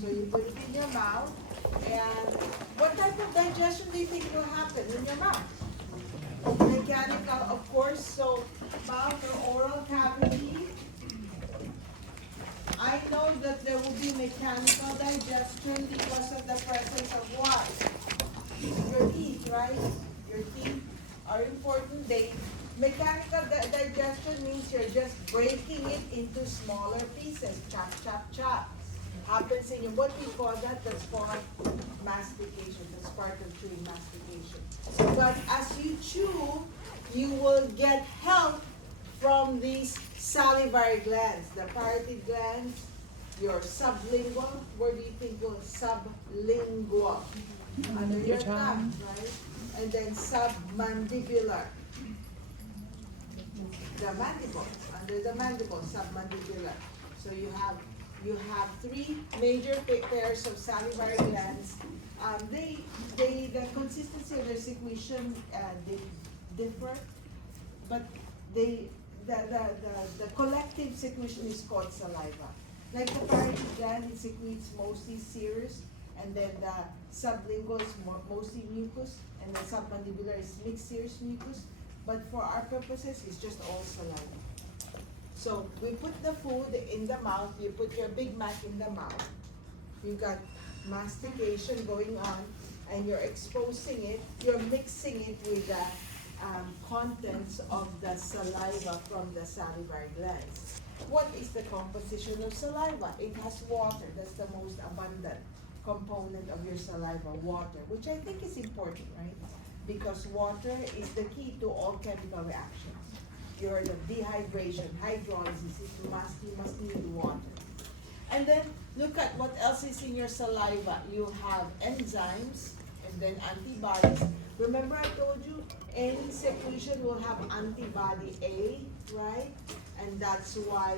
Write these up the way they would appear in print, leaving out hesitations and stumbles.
So you put it in your mouth, and what type of digestion do you think will happen in your mouth? Mechanical, of course, so mouth or oral cavity. I know that there will be mechanical digestion because of the presence of what? Your teeth, right? Your teeth are important. Mechanical digestion means you're just breaking it into smaller pieces. Chop, chop, chop. Happens in your, what we call that? That's called mastication. That's part of chewing, mastication. But as you chew, you will get help from these salivary glands, the parotid glands, your sublingual. Where do you think goes sublingual? Under your tongue, right? And then submandibular. The mandible, under the mandible, submandibular. So you have three major pairs of salivary glands. The consistency of their secretion they differ, but the collective secretion is called saliva. Like the parotid gland, it secretes mostly serous, and then the sublingual is mostly mucus, and the submandibular is mixed serous mucus. But for our purposes, it's just all saliva. So we put the food in the mouth, you put your Big Mac in the mouth, you got mastication going on, and you're exposing it, you're mixing it with the contents of the saliva from the salivary glands. What is the composition of saliva? It has water. That's the most abundant component of your saliva, water, which I think is important, right? Because water is the key to all chemical reactions. Your dehydration, hydrolysis, you must need water. And then look at what else is in your saliva. You have enzymes and then antibodies. Remember I told you any secretion will have antibody A, right? And that's why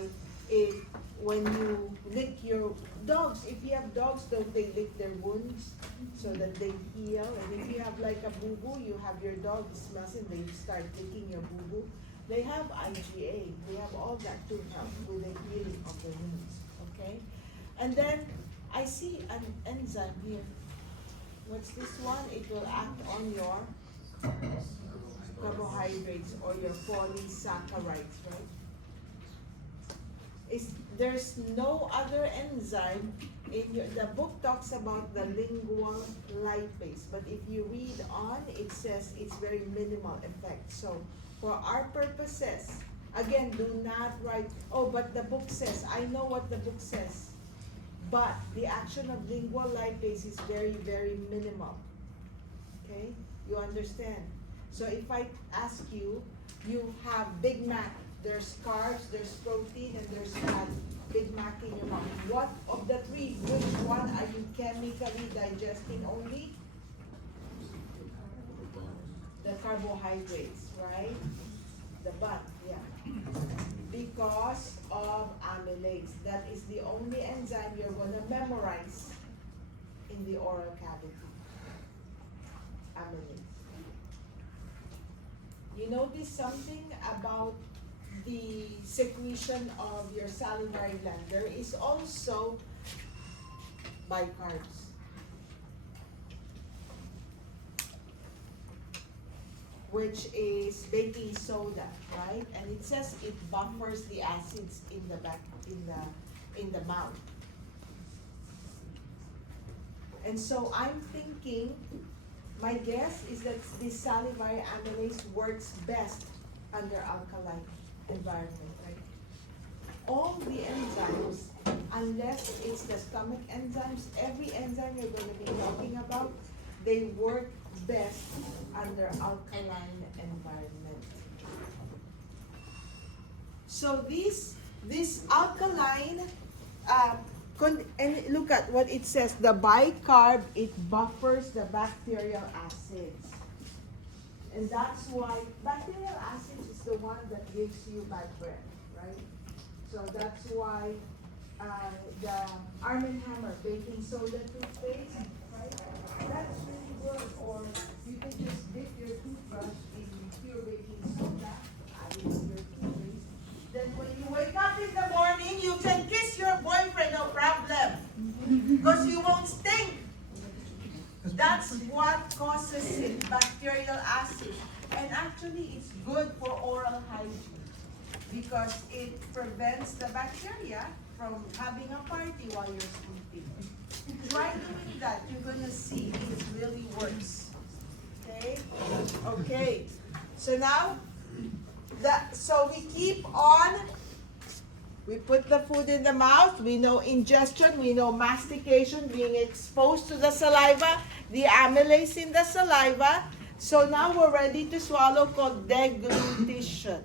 when you lick your dogs, if you have dogs, don't they lick their wounds so that they heal? And if you have like a boo-boo, you have your dog smells and they start licking your boo-boo. They have IgA. They have all that to help with the healing of the wounds. Okay? And then I see an enzyme here. What's this one? It will act on your carbohydrates or your polysaccharides, right? There's no other enzyme in the book talks about the lingual lipase, but if you read on, it says it's very minimal effect. So for our purposes, again, do not write, oh, but the book says, I know what the book says, but the action of lingual lipase is very, very minimal. Okay? You understand? So if I ask you, you have Big Mac, there's carbs, there's protein, and there's fat. Big Mac in your mouth. What of the three, which one are you chemically digesting only? The carbohydrates, right? The bun, yeah. Because of amylase. That is the only enzyme you're going to memorize in the oral cavity. Amylase. You notice something about the secretion of your salivary gland? There is also bicarbs. Which is baking soda, right? And it says it buffers the acids in the mouth. And so I'm thinking, my guess is that this salivary amylase works best under alkaline environment, right? All the enzymes, unless it's the stomach enzymes, every enzyme you're going to be talking about, they work best under alkaline environment. So this alkaline, and look at what it says, the bicarb, it buffers the bacterial acids. And that's why bacterial acids is the one that gives you bad breath, right? So that's why the Arm & Hammer baking soda toothpaste, right? That's really good. Or you can just dip your toothbrush in pure baking soda, add it to your toothpaste. Then when you wake up in the morning, you can kiss your boyfriend, no problem. because you won't stink. That's what causes it, bacterial acid. And actually, it's good for oral hygiene because it prevents the bacteria from having a party while you're sleeping. Try doing that. You're going to see it really works. Okay? Okay. So now, so we keep on. We put the food in the mouth. We know ingestion. We know mastication, being exposed to the saliva, the amylase in the saliva. So now we're ready to swallow, called deglutition.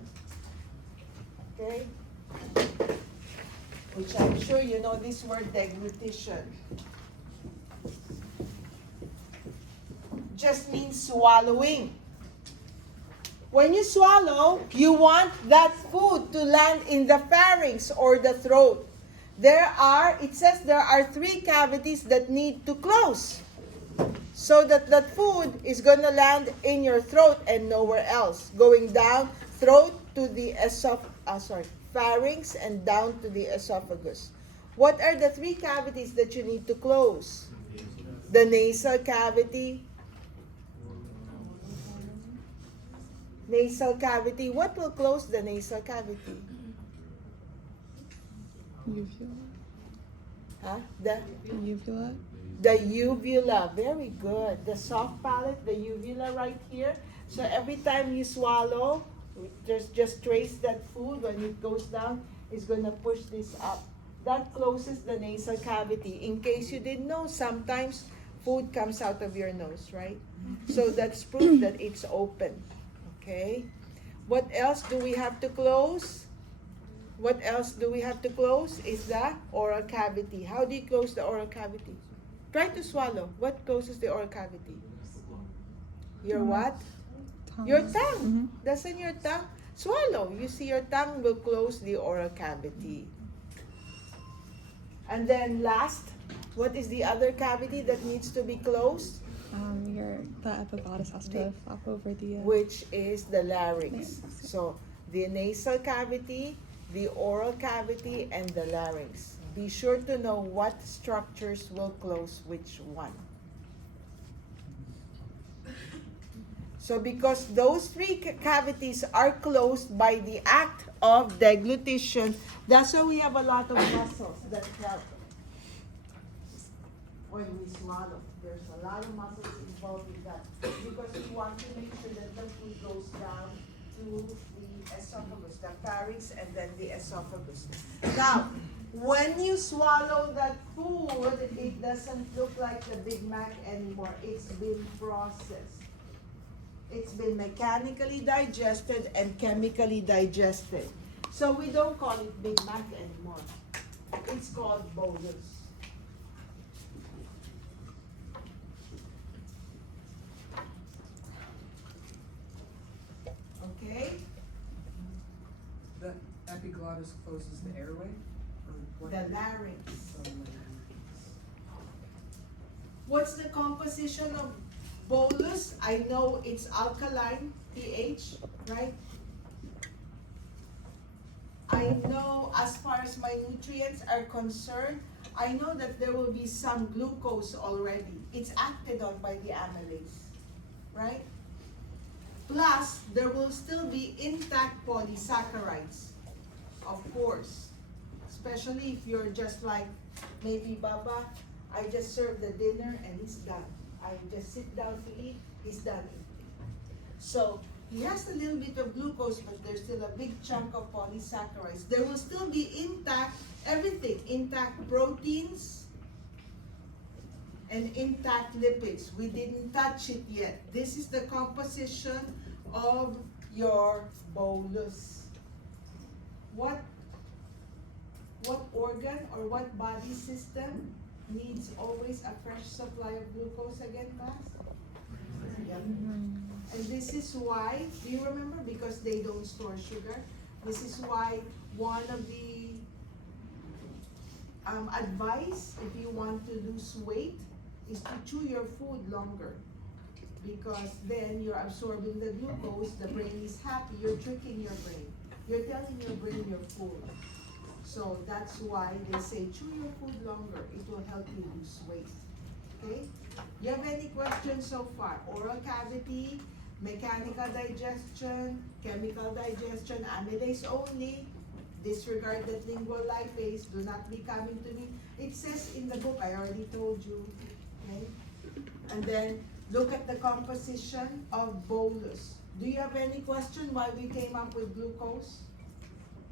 Okay? Which I'm sure you know this word, deglutition. Just means swallowing. When you swallow, you want that food to land in the pharynx or the throat. It says there are 3 cavities that need to close, so that that food is going to land in your throat and nowhere else. Going down throat to the pharynx and down to the esophagus. What are the 3 cavities that you need to close? The nasal cavity. Nasal cavity. What will close the nasal cavity? Uvula. Huh? The Uvula. The uvula. Very good. The soft palate, the uvula right here. So every time you swallow, just trace that food. When it goes down, it's going to push this up. That closes the nasal cavity. In case you didn't know, sometimes food comes out of your nose, right? So that's proof that it's open. Okay. What else do we have to close? What else do we have to close? Is the oral cavity. How do you close the oral cavity? Try to swallow. What closes the oral cavity? Your what? Tongue. Your tongue. Mm-hmm. Doesn't your tongue? Swallow. You see, your tongue will close the oral cavity. And then last, what is the other cavity that needs to be closed? The epiglottis has to flap over the. Which is the larynx. So the nasal cavity, the oral cavity, and the larynx. Be sure to know what structures will close which one. So because those 3 cavities are closed by the act of deglutition, that's why we have a lot of muscles that help when we swallow. There's a lot of muscles involved in that because we want to make sure that the food goes down to the esophagus, the pharynx, and then the esophagus. Now, when you swallow that food, it doesn't look like the Big Mac anymore. It's been processed. It's been mechanically digested and chemically digested. So we don't call it Big Mac anymore. It's called bolus. Okay? The epiglottis closes the airway? Or what? The larynx. What's the composition of bolus? I know it's alkaline pH, right? I know as far as my nutrients are concerned, I know that there will be some glucose already. It's acted on by the amylase, right? Plus, there will still be intact polysaccharides, of course. Especially if you're just like, maybe Baba, I just served the dinner and he's done. I just sit down to eat, he's done eating. So, he has a little bit of glucose, but there's still a big chunk of polysaccharides. There will still be intact everything, intact proteins, and intact lipids. We didn't touch it yet. This is the composition of your bolus. What organ or what body system needs always a fresh supply of glucose again, Mass? Yep. And this is why, do you remember? Because they don't store sugar. This is why one of the advice, if you want to lose weight, is to chew your food longer, because then you're absorbing the glucose, the brain is happy, you're tricking your brain. You're telling your brain you're full. So that's why they say chew your food longer. It will help you lose weight. Okay? You have any questions so far? Oral cavity, mechanical digestion, chemical digestion, amylase only. Disregard that lingual lipase. Do not be coming to me. It says in the book, I already told you. Okay? And then look at the composition of bolus. Do you have any question why we came up with glucose?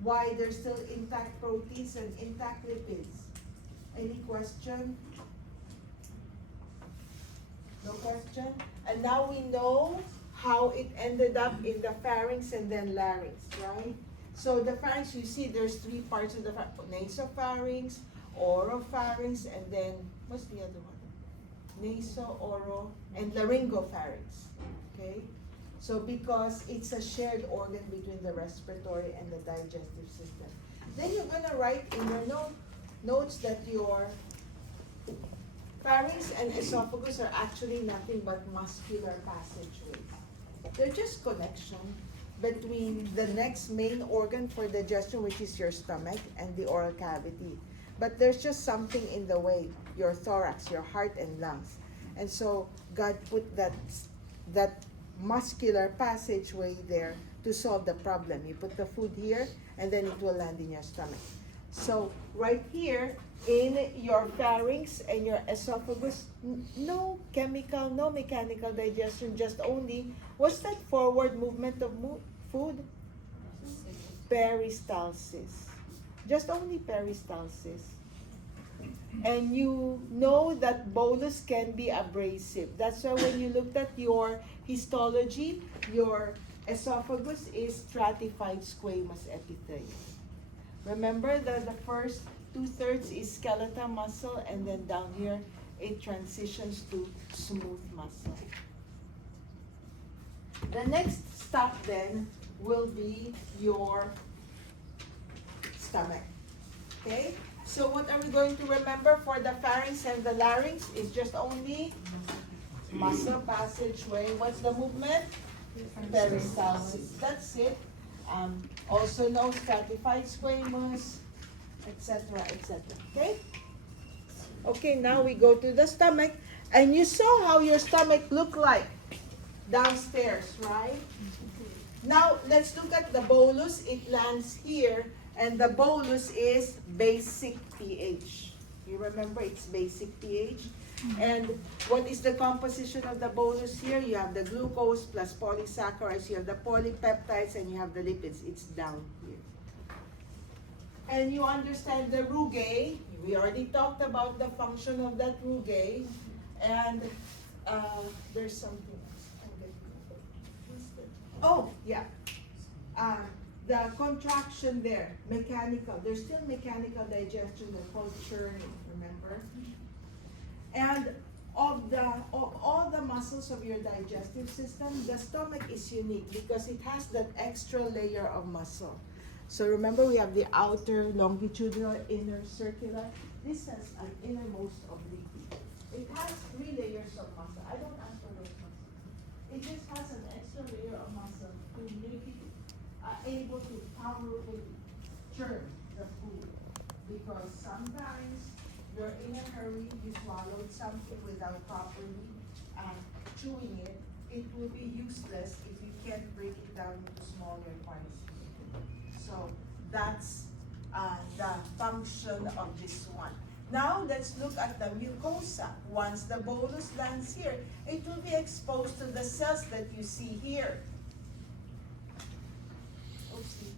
Why there's still intact proteins and intact lipids? Any question? No question? And now we know how it ended up in the pharynx and then larynx, right? So the pharynx, you see there's three parts of the nasopharynx, oropharynx, and then, what's the other one? Naso, oro, and laryngopharynx, okay? So because it's a shared organ between the respiratory and the digestive system. Then you're gonna write in your notes that your pharynx and esophagus are actually nothing but muscular passageways. They're just connection between the next main organ for digestion, which is your stomach, and the oral cavity. But there's just something in the way, your thorax, your heart and lungs. And so God put that muscular passageway there to solve the problem. You put the food here, and then it will land in your stomach. So right here, in your pharynx and your esophagus, no chemical, no mechanical digestion, just only, what's that forward movement of food? Peristalsis. Just only peristalsis. And you know that bolus can be abrasive. That's why when you looked at your histology, your esophagus is stratified squamous epithelium. Remember that the first 2/3 is skeletal muscle, and then down here it transitions to smooth muscle. The next stop then will be your stomach. Okay? So what are we going to remember for the pharynx and the larynx? Is just only muscle passageway. What's the movement? Peristalsis. That's it. Also known stratified squamous, etc., etc. Okay? Okay, now we go to the stomach. And you saw how your stomach looked like downstairs, right? Now, let's look at the bolus. It lands here. And the bolus is basic pH. You remember it's basic pH? And what is the composition of the bolus here? You have the glucose plus polysaccharides, you have the polypeptides, and you have the lipids. It's down here. And you understand the rugae. We already talked about the function of that rugae. And there's something else. Oh, yeah. The contraction there, mechanical. There's still mechanical digestion that's called churning, remember? And of all the muscles of your digestive system, the stomach is unique because it has that extra layer of muscle. So remember, we have the outer longitudinal, inner circular. This has an innermost oblique. It has 3 layers of muscle. I don't ask for those muscles. It just has an extra layer of muscle to make it able to powerfully churn the food. Because sometimes you're in a hurry, you swallowed something without properly chewing it. It will be useless if you can't break it down into smaller parts. So that's the function of this one. Now let's look at the mucosa. Once the bolus lands here, it will be exposed to the cells that you see here. Oopsie.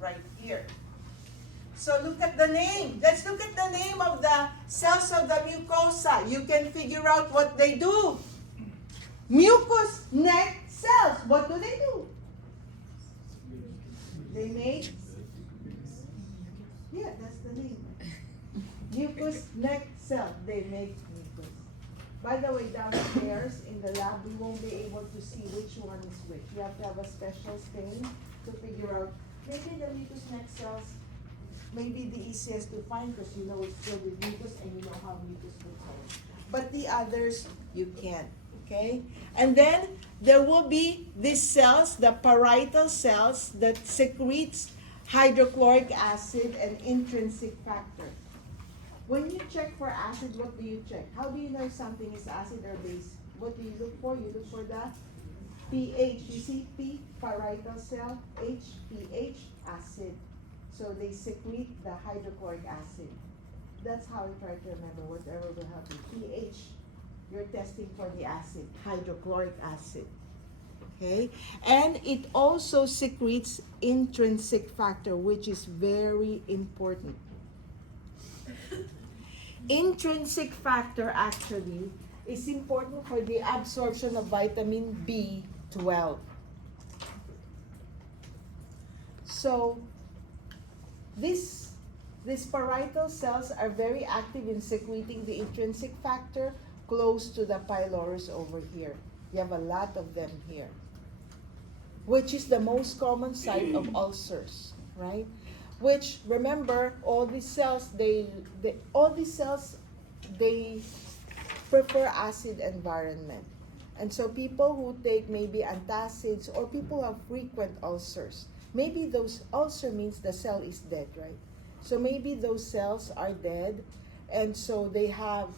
Right here. So look at the name. Let's look at the name of the cells of the mucosa. You can figure out what they do. Mucous neck cells. What do they do? They make, yeah, that's the name. Mucous neck cell. They make mucus. By the way, downstairs in the lab, we won't be able to see which one is which. You have to have a special stain to figure out. Maybe the mucous neck cells may be the easiest to find because you know it's filled with mucus and you know how mucus looks like. But the others, you can't. Okay? And then there will be these cells, the parietal cells that secretes hydrochloric acid, and intrinsic factor. When you check for acid, what do you check? How do you know if something is acid or base? What do you look for? You look for the pH. You see P, parietal cell, H, pH, acid. So they secrete the hydrochloric acid. That's how I try to remember, whatever will help you. pH, you're testing for the acid, hydrochloric acid. Okay? And it also secretes intrinsic factor, which is very important. Intrinsic factor actually is important for the absorption of vitamin B12. So these parietal cells are very active in secreting the intrinsic factor close to the pylorus over here. You have a lot of them here, which is the most common site of ulcers, right? Which, remember, all these cells, they prefer acid environment. And so people who take maybe antacids, or people who have frequent ulcers, maybe those ulcer means the cell is dead, right? So maybe those cells are dead, and so they have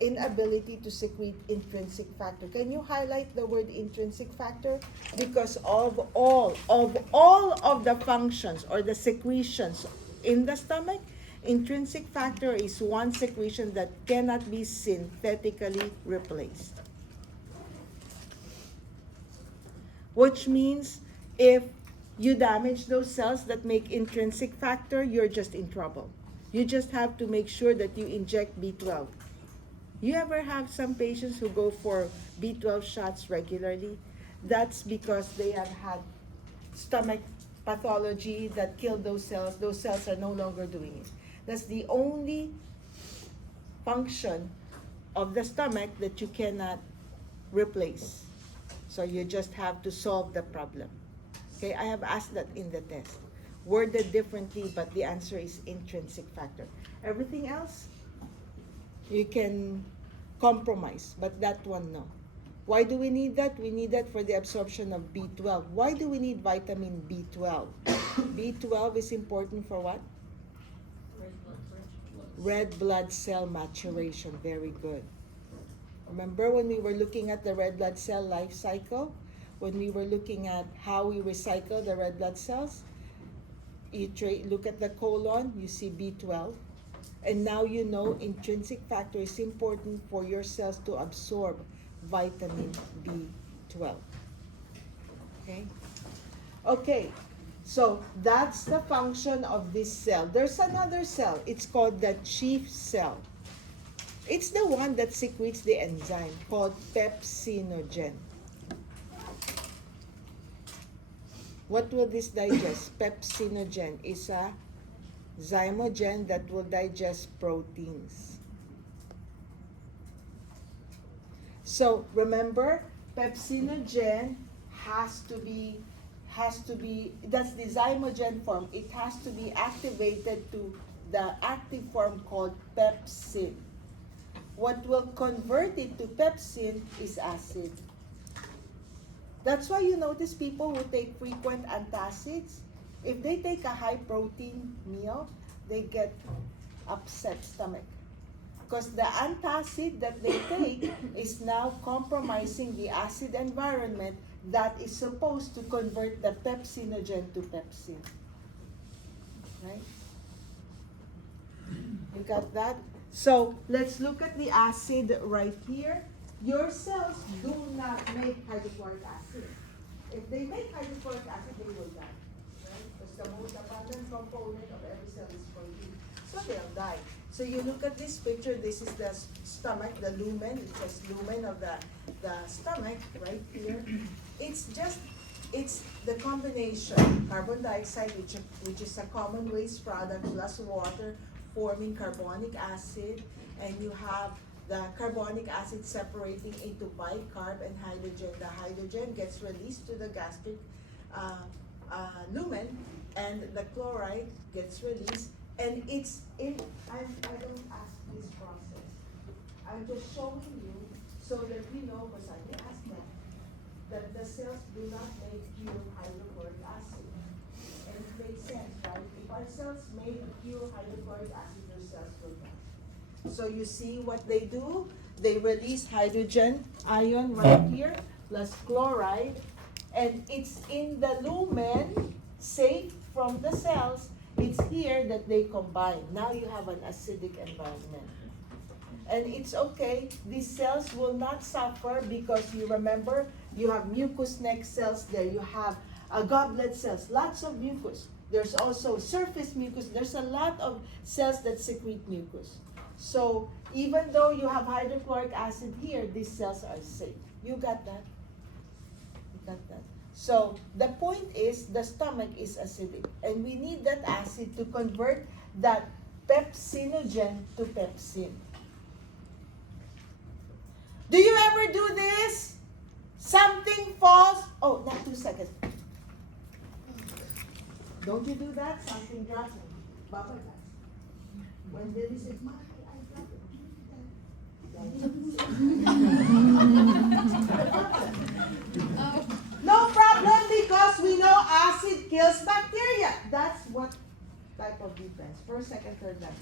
inability to secrete intrinsic factor. Can you highlight the word intrinsic factor? Because of all of the functions or the secretions in the stomach, intrinsic factor is one secretion that cannot be synthetically replaced. Which means if you damage those cells that make intrinsic factor, you're just in trouble. You just have to make sure that you inject B12. You ever have some patients who go for B12 shots regularly? That's because they have had stomach pathology that killed those cells. Those cells are no longer doing it. That's the only function of the stomach that you cannot replace. So you just have to solve the problem. Okay, I have asked that in the test. Worded differently, but the answer is intrinsic factor. Everything else, you can compromise, but that one, no. Why do we need that? We need that for the absorption of B12. Why do we need vitamin B12? B12 is important for what? Red blood cell maturation. Very good. Remember when we were looking at the red blood cell life cycle? When we were looking at how we recycle the red blood cells? You look at the colon, you see B12. And now you know intrinsic factor is important for your cells to absorb vitamin B12. Okay? Okay, so that's the function of this cell. There's another cell. It's called the chief cell. It's the one that secretes the enzyme called pepsinogen. What will this digest? Pepsinogen is a zymogen that will digest proteins. So remember, pepsinogen has to be, that's the zymogen form. It has to be activated to the active form called pepsin. What will convert it to pepsin is acid. That's why you notice people who take frequent antacids, if they take a high protein meal, they get upset stomach. Because the antacid that they take is now compromising the acid environment that is supposed to convert the pepsinogen to pepsin. Right? You got that? So let's look at the acid right here. Your cells do not make hydrochloric acid. If they make hydrochloric acid, they will die. Right? Because the most abundant component of every cell is protein. So they'll die. So you look at this picture, this is the stomach, the lumen. It says lumen of the stomach right here. It's the combination, carbon dioxide, which is a common waste product, plus water, forming carbonic acid, and you have the carbonic acid separating into bicarb and hydrogen. The hydrogen gets released to the gastric lumen, and the chloride gets released. And it's in, I don't ask this process. I'm just showing you so that you know, because I can ask that the cells do not make pure hydrochloric acid. And makes sense, right? If our cells made pure hydrochloric acid, their cells will die. So you see what they do? They release hydrogen ion right here, plus chloride, and it's in the lumen, safe from the cells. It's here that they combine. Now you have an acidic environment. And it's okay, these cells will not suffer because you remember, you have mucous neck cells there, you have goblet cells, lots of mucus. There's also surface mucus, there's a lot of cells that secrete mucus. So even though you have hydrochloric acid here, these cells are safe. You got that? You got that? So the point is, the stomach is acidic, and we need that acid to convert that pepsinogen to pepsin. Do you ever do this? Something falls. Oh, not 2 seconds. Don't you do that? Something drops. Baba does. When Lily says, "Mommy, I dropped it." No problem, because we know acid kills bacteria. That's what type of defense. First, second, third line.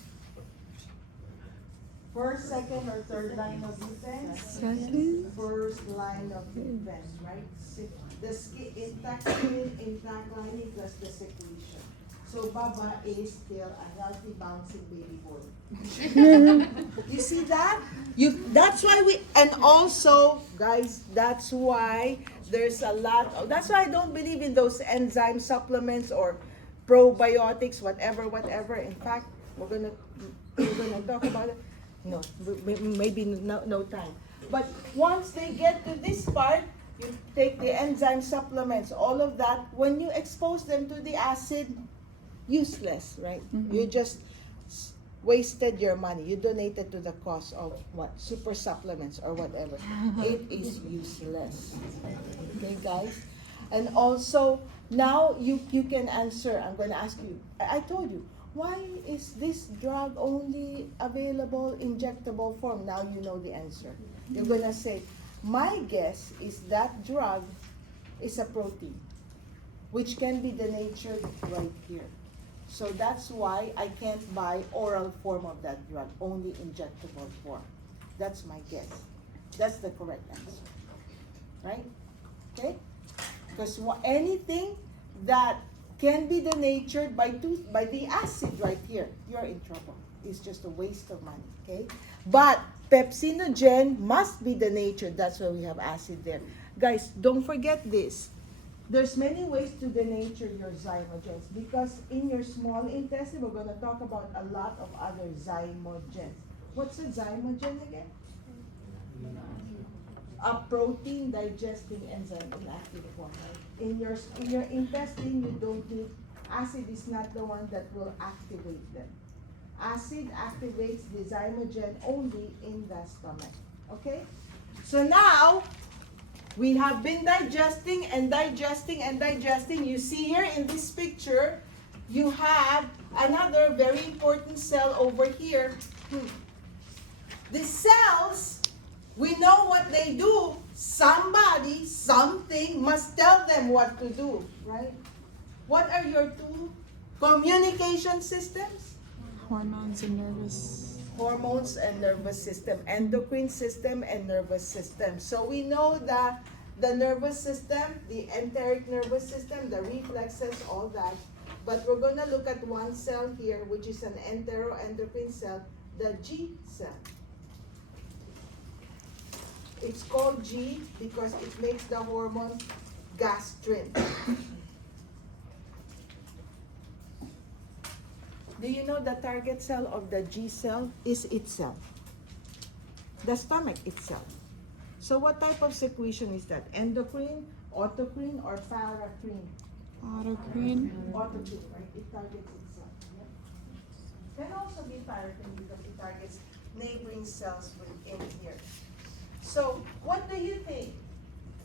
First, second, or third line of defense? Second. First line of defense, right? The skin, intact skin, intact lining, plus the secretion. So Baba is still a healthy, bouncing baby boy. You see that? That's why we, and also, guys, that's why there's a lot of, that's why I don't believe in those enzyme supplements or probiotics, whatever. In fact, we're gonna talk about it. No, maybe no time. But once they get to this part, you take the enzyme supplements, all of that. When you expose them to the acid, useless, right? Mm-hmm. You just wasted your money. You donated to the cause of what? Super supplements or whatever. It is useless. Okay, guys? And also, now you can answer. I'm going to ask you. I told you. Why is this drug only available injectable form? Now you know the answer. You're going to say, my guess is that drug is a protein, which can be denatured right here. So that's why I can't buy oral form of that drug, only injectable form. That's my guess. That's the correct answer. Right? Okay? Because anything that can be denatured by the acid right here, you're in trouble. It's just a waste of money, okay? But pepsinogen must be denatured. That's why we have acid there. Guys, don't forget this. There's many ways to denature your zymogens, because in your small intestine, we're going to talk about a lot of other zymogens. What's a zymogen again? A protein digesting enzyme in active form. Right? In your intestine, you don't need, acid is not the one that will activate them. Acid activates the zymogen only in the stomach. Okay? So now, we have been digesting and digesting and digesting. You see here in this picture, you have another very important cell over here. The cells, we know what they do. Somebody, something must tell them what to do, right? What are your two communication systems? Hormones and nervous. Hormones and nervous system, endocrine system and nervous system. So we know that the nervous system, the enteric nervous system, the reflexes, all that. But we're going to look at one cell here, which is an enteroendocrine cell, the G cell. It's called G because it makes the hormone gastrin. Do you know the target cell of the G cell is itself? The stomach itself. So what type of secretion is that? Endocrine, autocrine, or paracrine? Autocrine. Autocrine, right? It targets itself. Yeah? Can also be paracrine because it targets neighboring cells within here. So what do you think?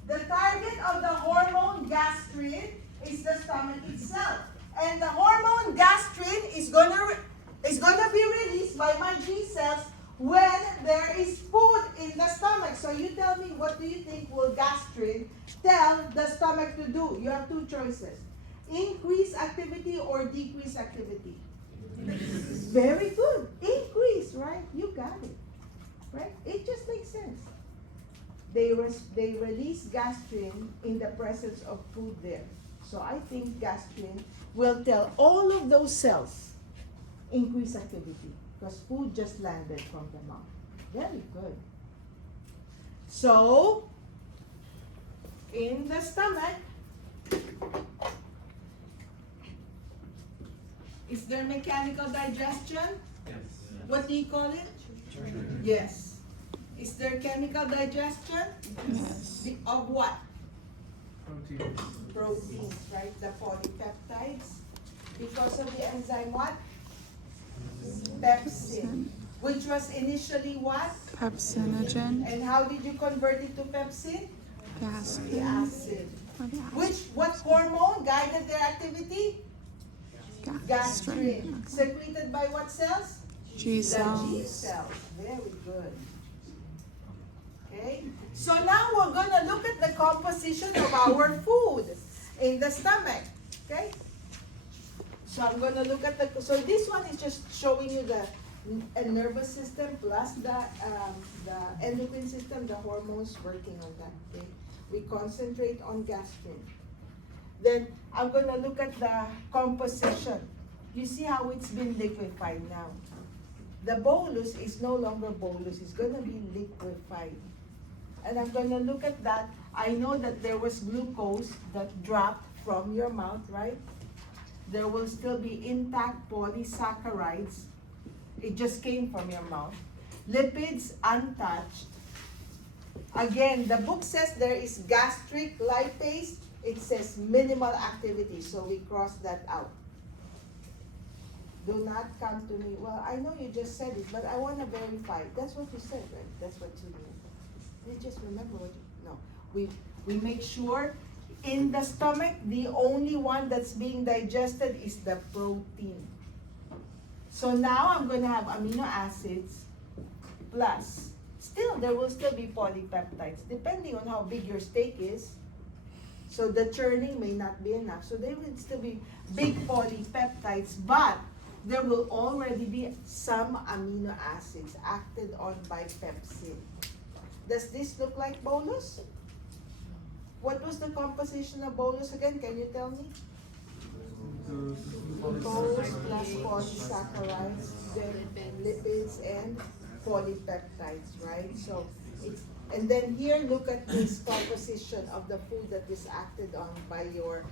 The target of the hormone gastrin is the stomach itself. And the hormone gastrin is gonna be released by my G cells when there is food in the stomach. So you tell me, what do you think will gastrin tell the stomach to do? You have two choices. Increase activity or decrease activity? Very good. Increase, right? You got it. Right? It just makes sense. They release gastrin in the presence of food there. So I think gastrin will tell all of those cells increase activity because food just landed from the mouth. Very good. So, in the stomach, is there mechanical digestion? Yes. What do you call it? Yes. Is there chemical digestion? Yes. Of what? Proteins. Proteins, right? The polypeptides. Because of the enzyme what? Pepsin. Which was initially what? Pepsinogen. And how did you convert it to pepsin? The Gastrin. acid. Or the acid. What hormone guided their activity? Gastrin. Gastrin. Secreted by what cells? G The G cells. cells. Very good. Okay. So now we're gonna look at the composition of our food in the stomach. Okay. So I'm gonna look at the. So this one is just showing you the nervous system plus the endocrine system, the hormones working on that. Okay. We concentrate on gastrin. Then I'm gonna look at the composition. You see how it's been liquefied now. The bolus is no longer bolus, it's gonna be liquefied. And I'm gonna look at that. I know that there was glucose that dropped from your mouth, right? There will still be intact polysaccharides. It just came from your mouth. Lipids untouched. Again, the book says there is gastric lipase. It says minimal activity, so we cross that out. Do not come to me. Well, I know you just said it, but I want to verify. That's what you said, right? That's what you mean. You just remember what you, no. We make sure in the stomach, the only one that's being digested is the protein. So now I'm going to have amino acids plus, still, there will still be polypeptides, depending on how big your steak is. So the churning may not be enough. So there will still be big polypeptides, but there will already be some amino acids acted on by pepsin. Does this look like bolus? What was the composition of bolus again? Can you tell me? Bolus plus polysaccharides, then lipids and polypeptides, right? So it's, and then here look at this composition of the food that is acted on by your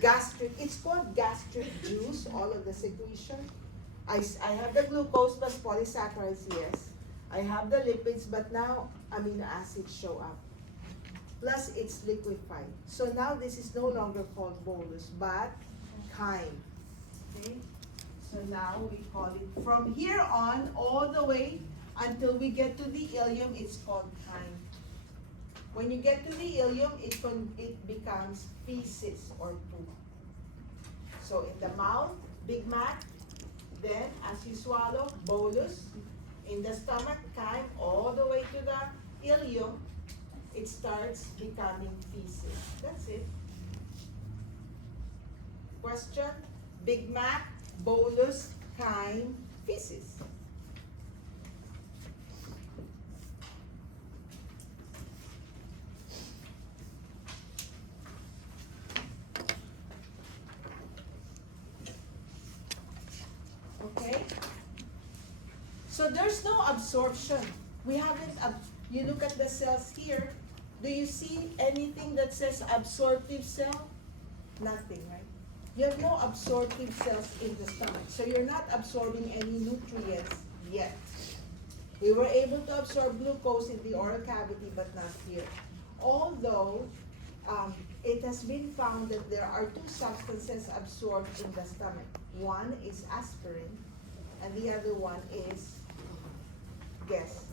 gastric. It's called gastric juice, all of the secretion. I have the glucose plus polysaccharides, yes. I have the lipids, but now amino acids show up. Plus it's liquefied. So now this is no longer called bolus, but chyme. Okay? So now we call it, from here on, all the way until we get to the ileum, it's called chyme. When you get to the ileum, it becomes feces or poop. So in the mouth, Big Mac, then as you swallow, bolus. In the stomach, chyme, all the way to the ileum, it starts becoming feces. That's it. Question? Big Mac, bolus, chyme, feces. Okay? So there's no absorption. We haven't, you look at the cells here, do you see anything that says absorptive cell? Nothing, right? You have no absorptive cells in the stomach. So you're not absorbing any nutrients yet. We were able to absorb glucose in the oral cavity, but not here. Although, it has been found that there are two substances absorbed in the stomach. One is aspirin, and the other one is, guess?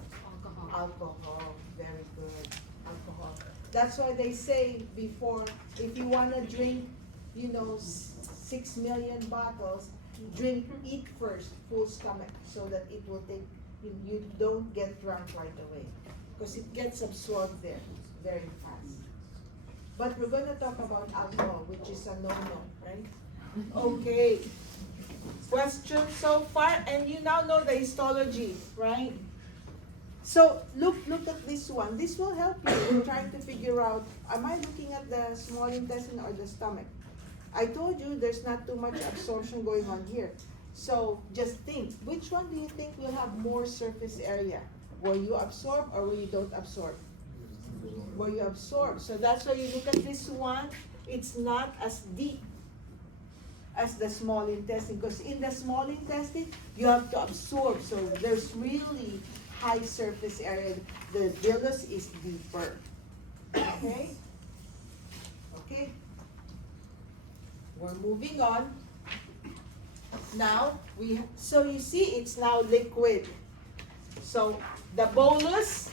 Alcohol. Very good. Alcohol. That's why they say before, if you want to drink, 6 million bottles, eat first, full stomach, so that it will take, you don't get drunk right away. Because it gets absorbed there very fast. But we're gonna talk about alcohol, which is a no-no, right? Okay. Question so far, and you now know the histology, right? So look at this one. This will help you in trying to figure out, am I looking at the small intestine or the stomach? I told you there's not too much absorption going on here. So just think, which one do you think will have more surface area? Will you absorb or will you don't absorb? Will you absorb? So that's why you look at this one, it's not as deep as the small intestine, because in the small intestine, you have to absorb. So there's really high surface area. The villus is deeper. Okay? Okay. We're moving on. Now, so you see it's now liquid. So the bolus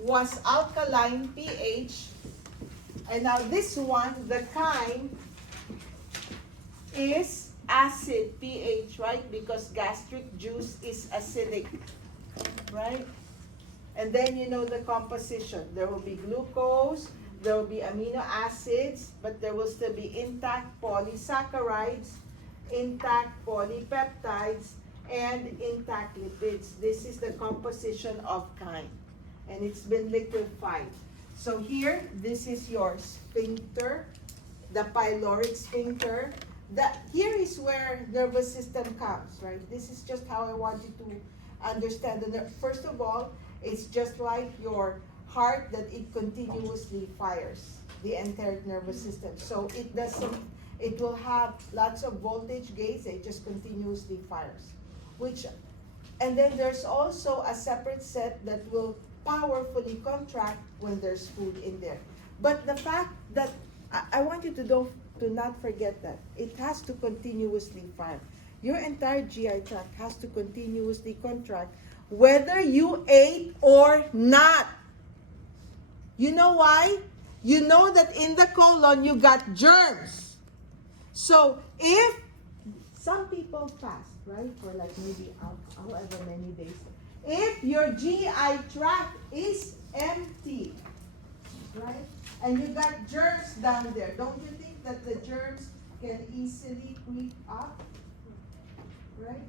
was alkaline pH. And now this one, the chyme, is acid pH, right? Because gastric juice is acidic, right? And then you know the composition. There will be glucose, there will be amino acids, but there will still be intact polysaccharides, intact polypeptides, and intact lipids. This is the composition of chyme. And it's been liquefied. So here, this is your sphincter, the pyloric sphincter. Here is where nervous system comes, right? This is just how I want you to understand the nerve. First of all, it's just like your heart that it continuously fires the entire nervous system. So it will have lots of voltage gates, it just continuously fires. And then there's also a separate set that will powerfully contract when there's food in there. But the fact that, I want you to not forget that, it has to continuously fire. Your entire GI tract has to continuously contract whether you ate or not. You know why? You know that in the colon you got germs. So if some people fast, right, for like maybe however many days, if your GI tract is empty, right, and you got germs down there, don't you think that the germs can easily creep up, right?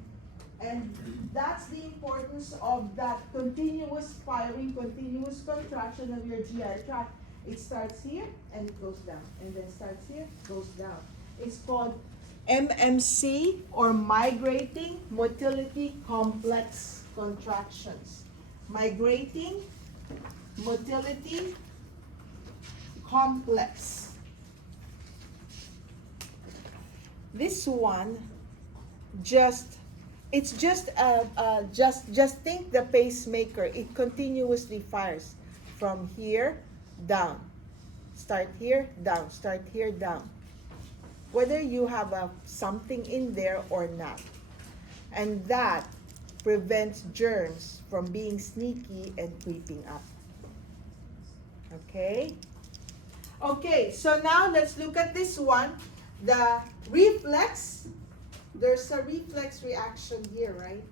And that's the importance of that continuous firing, continuous contraction of your GI tract. It starts here and it goes down, and then starts here, goes down. It's called MMC, or migrating motility complex contractions. Migrating motility complex. This one, just think the pacemaker. It continuously fires from here down. Start here, down. Start here, down. Whether you have something in there or not. And that prevents germs from being sneaky and creeping up. Okay? Okay, so now let's look at this one. The reflex, there's a reflex reaction here, right?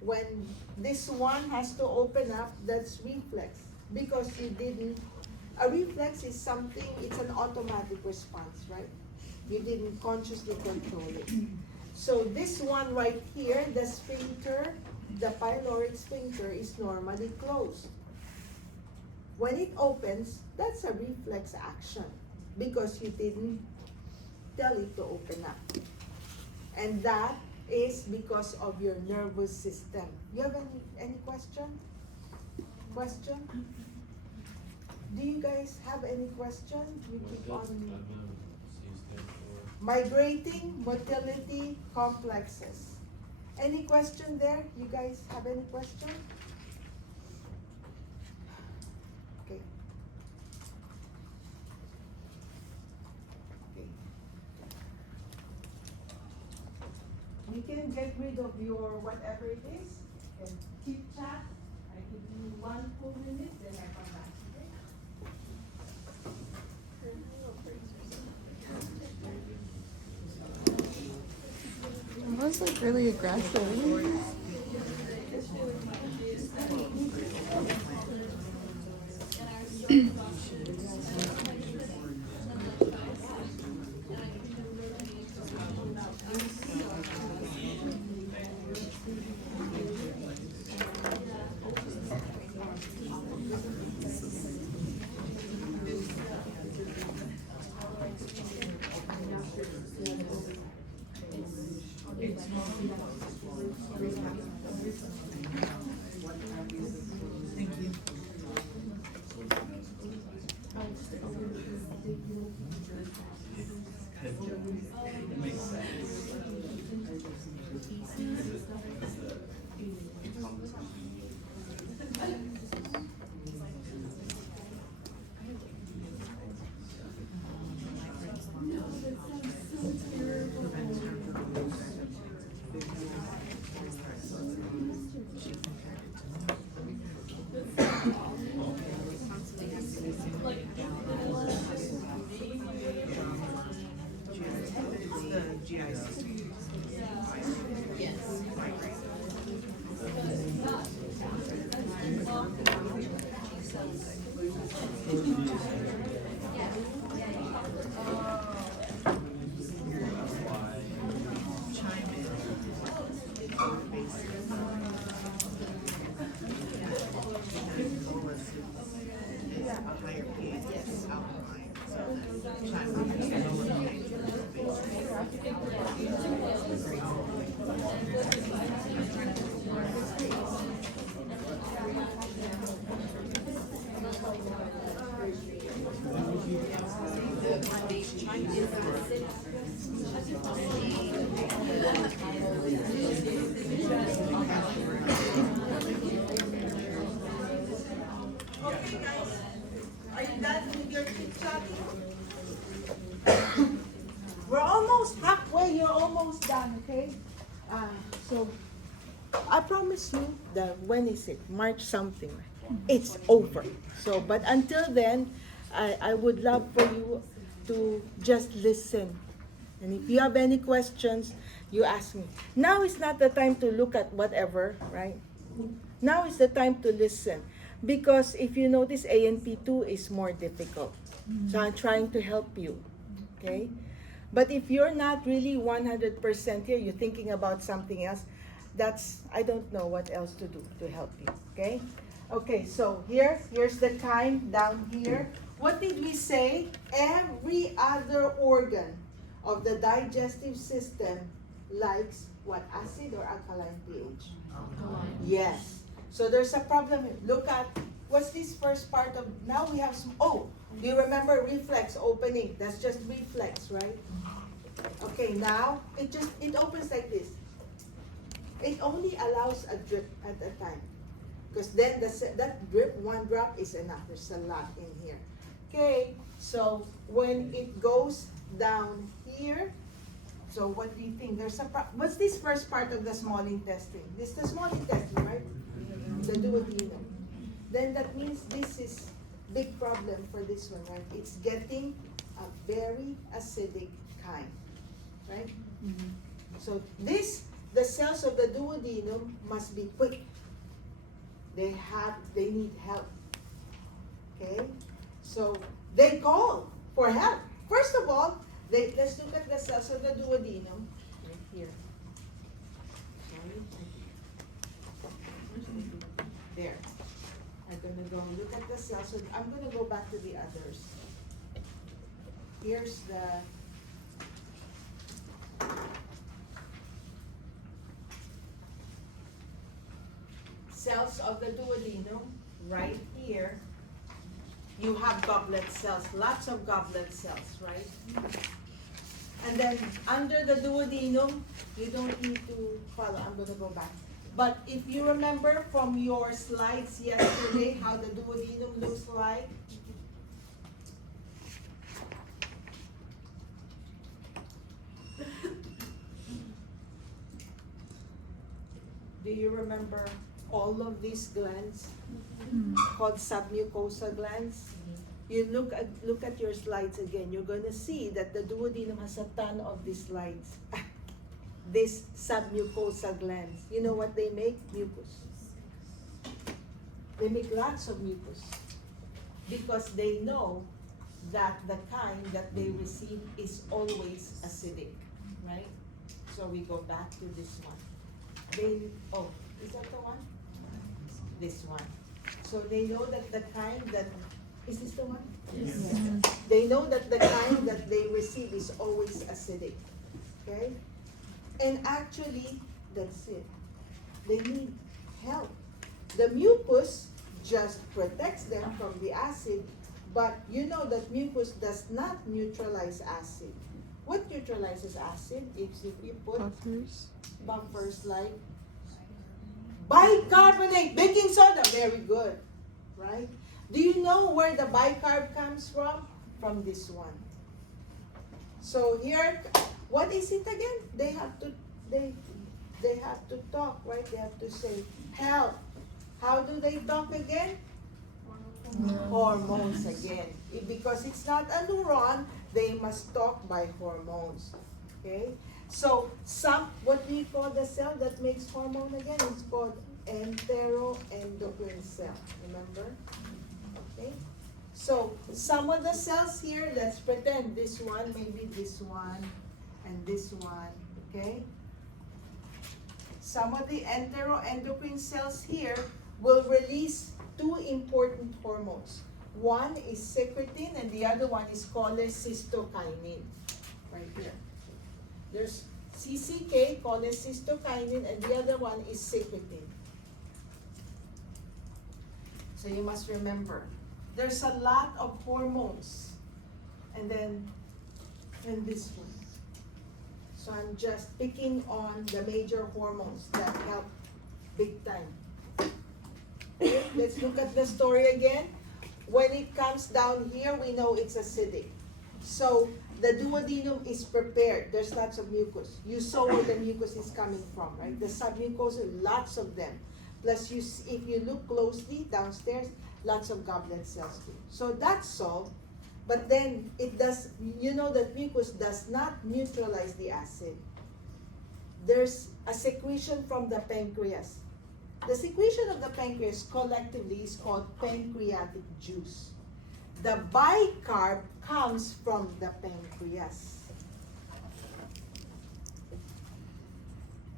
When this one has to open up, that's reflex. Because you didn't, a reflex is something, it's an automatic response, right? You didn't consciously control it. So this one right here, the sphincter, the pyloric sphincter is normally closed. When it opens, that's a reflex action because you didn't tell it to open up. And that is because of your nervous system. You have any question? Question? Do you guys have any question? You keep on. Migrating motility complexes. Any question there? You guys have any question? Okay. Okay. You can get rid of your whatever it is and chit chat. I give you 1 full minute, then I come back. Okay? That was like really aggressive. Thank you. It makes sense. It's the GIC. Chime in. A higher pH alkaline. So chime Okay, guys, are you done with your chit-chatting? We're almost halfway, you're almost done, okay? So, I promise you that when is it? March something. It's over. So, but until then, I would love for you to just listen. And if you have any questions, you ask me. Now is not the time to look at whatever, right? Now is the time to listen. Because if you notice, ANP2 is more difficult. So I'm trying to help you. Okay? But if you're not really 100% here, you're thinking about something else, I don't know what else to do to help you. Okay? Okay, so here's the chyme down here. What did we say? Every other organ of the digestive system likes what, acid or alkaline pH? Alkaline. Yes. So there's a problem here. Look at, what's this first part of, now we have some, do you remember reflex opening? That's just reflex, right? Okay, now it opens like this. It only allows a drip at a time. Because then that drip, one drop is enough. There's a lot in here. Okay, so when it goes down here, so what do you think? What's this first part of the small intestine? This is the small intestine, right? The duodenum. Then that means this is big problem for this one, right? It's getting a very acidic chyme, right? Mm-hmm. So the cells of the duodenum must be quick. They need help. Okay? So they call for help. First of all, let's look at the cells of the duodenum right here. Sorry. There. I'm gonna go look at the cells. So I'm gonna go back to the others. Here's the cells of the duodenum right here. You have goblet cells, lots of goblet cells, right? And then under the duodenum, you don't need to follow. I'm going to go back. But if you remember from your slides yesterday how the duodenum looks like, do you remember all of these glands called submucosal glands? You look at your slides again. You're going to see that the duodenum has a ton of these slides. These submucosal glands. You know what they make? Mucus. They make lots of mucus because they know that the kind that they receive is always acidic, right? So we go back to this one. Is that the one? This one. So they know that the kind that, is this the one? Yes. Yes. They know that the kind that they receive is always acidic, okay? And actually, that's it. They need help. The mucus just protects them from the acid, but you know that mucus does not neutralize acid. What neutralizes acid? If you put Buffers. buffers like bicarbonate, baking soda, very good, right? Do you know where the bicarb comes from? From this one. So here, what is it again? They have to talk, right? They have to say help. How do they talk again? Hormones again. Because it's not a neuron, they must talk by hormones. Okay? So what do you call the cell that makes hormone again? It's called enteroendocrine cell. Remember? Okay? So some of the cells here, let's pretend this one, maybe this one, and this one. Okay? Some of the enteroendocrine cells here will release two important hormones. One is secretin and the other one is cholecystokinin. Right here. There's CCK, cholecystokinin, and the other one is secretin. So you must remember, there's a lot of hormones. And then this one. So I'm just picking on the major hormones that help big time. Okay, let's look at the story again. When it comes down here, we know it's acidic. So the duodenum is prepared. There's lots of mucus. You saw where the mucus is coming from, right? The submucosa, lots of them. Plus, if you look closely downstairs, lots of goblet cells too. So that's all. But then you know that mucus does not neutralize the acid. There's a secretion from the pancreas. The secretion of the pancreas collectively is called pancreatic juice. The bicarb comes from the pancreas.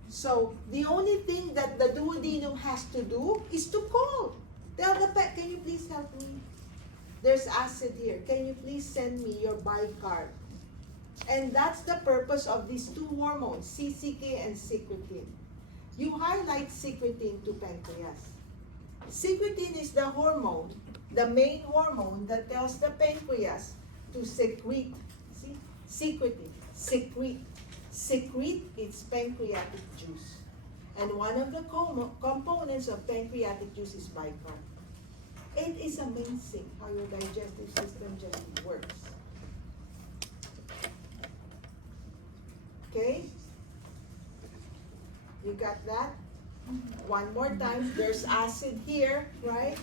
So the only thing that the duodenum has to do is to call. Tell the can you please help me? There's acid here. Can you please send me your bicarb? And that's the purpose of these two hormones, CCK and secretin. You highlight secretin to pancreas. Secretin is the hormone, the main hormone that tells the pancreas to secrete. See? Secretin. Secrete. Secrete its pancreatic juice. And one of the components of pancreatic juice is bicarb. It is amazing how your digestive system just works. Okay? You got that? One more time. There's acid here, right?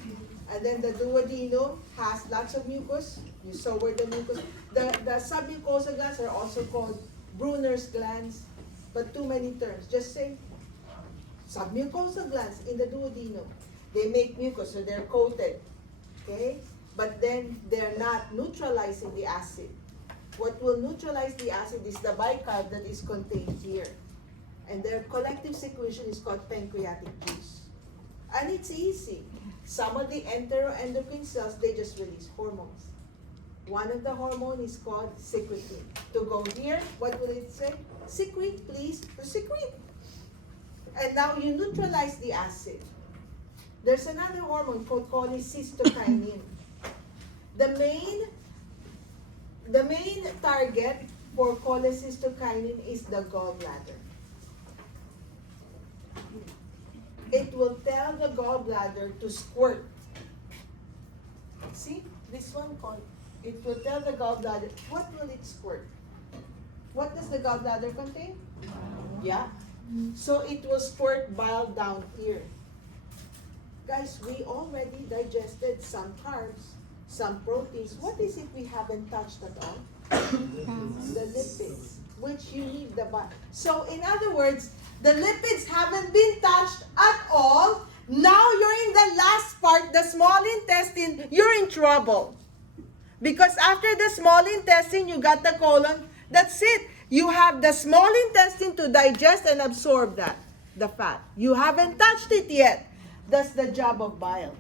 And then the duodenum has lots of mucus. You saw where the mucus. The submucosal glands are also called Brunner's glands, but too many terms. Just say submucosal glands in the duodenum. They make mucus, so they're coated. Okay? But then they're not neutralizing the acid. What will neutralize the acid is the bicarb that is contained here. And their collective secretion is called pancreatic juice. And it's easy. Some of the enteroendocrine cells, they just release hormones. One of the hormone is called secretin. To go here, what will it say? Secrete, please, to secrete. And now you neutralize the acid. There's another hormone called cholecystokinin. The main target for cholecystokinin is the gallbladder. It will tell the gallbladder to squirt. See, this one called. It will tell the gallbladder, what will it squirt? What does the gallbladder contain? Yeah. So it will squirt bile down here. Guys, we already digested some carbs, some proteins. What is it we haven't touched at all? The lipids, which you need the bile. So in other words, the lipids haven't been touched at all. Now you're in the last part, the small intestine, you're in trouble. Because after the small intestine, you got the colon. That's it. You have the small intestine to digest and absorb that, the fat. You haven't touched it yet. That's the job of bile.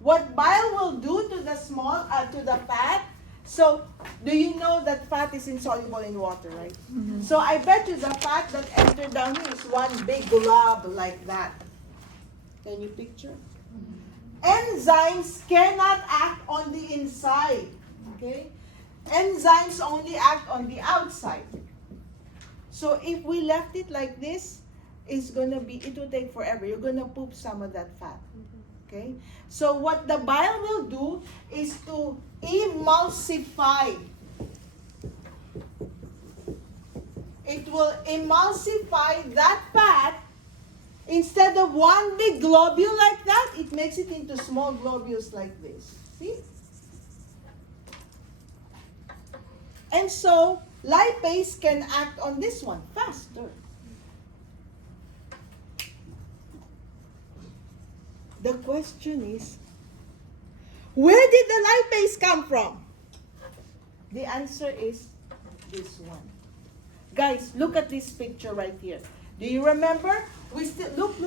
What bile will do to the fat? So, do you know that fat is insoluble in water, right? Mm-hmm. So I bet you the fat that entered down here is one big glob like that. Can you picture? Enzymes cannot act on the inside. Okay? Enzymes only act on the outside. So if we left it like this, it will take forever. You're gonna poop some of that fat. Okay? So what the bile will do is to emulsify. It will emulsify that fat. Instead of one big globule like that, it makes it into small globules like this. See? And so, lipase can act on this one faster. The question is, where did the lipase come from? The answer is this one. Guys, look at this picture right here. Do you remember? We still, look.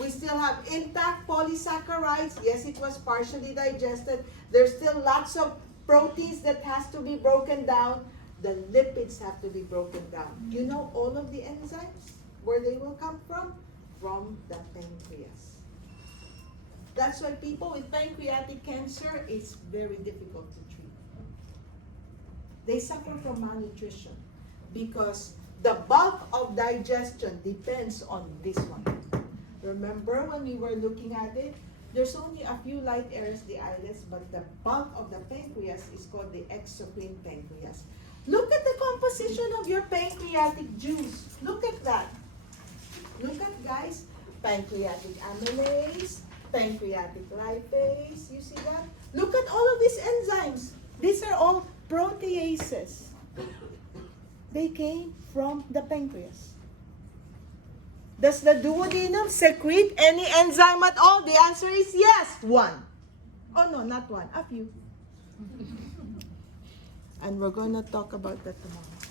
We still have intact polysaccharides. Yes, it was partially digested. There's still lots of proteins that has to be broken down. The lipids have to be broken down. You know all of the enzymes, where they will come from? From the pancreas. That's why people with pancreatic cancer, it's very difficult to treat. They suffer from malnutrition because the bulk of digestion depends on this one. Remember when we were looking at it? There's only a few light areas, the islets, but the bulk of the pancreas is called the exocrine pancreas. Look at the composition of your pancreatic juice. Look at that. Look at, guys, pancreatic amylase, pancreatic lipase. You see that? Look at all of these enzymes. These are all proteases. They came from the pancreas. Does the duodenum secrete any enzyme at all? The answer is yes, one. Oh no, not one, a few. And we're going to talk about that tomorrow.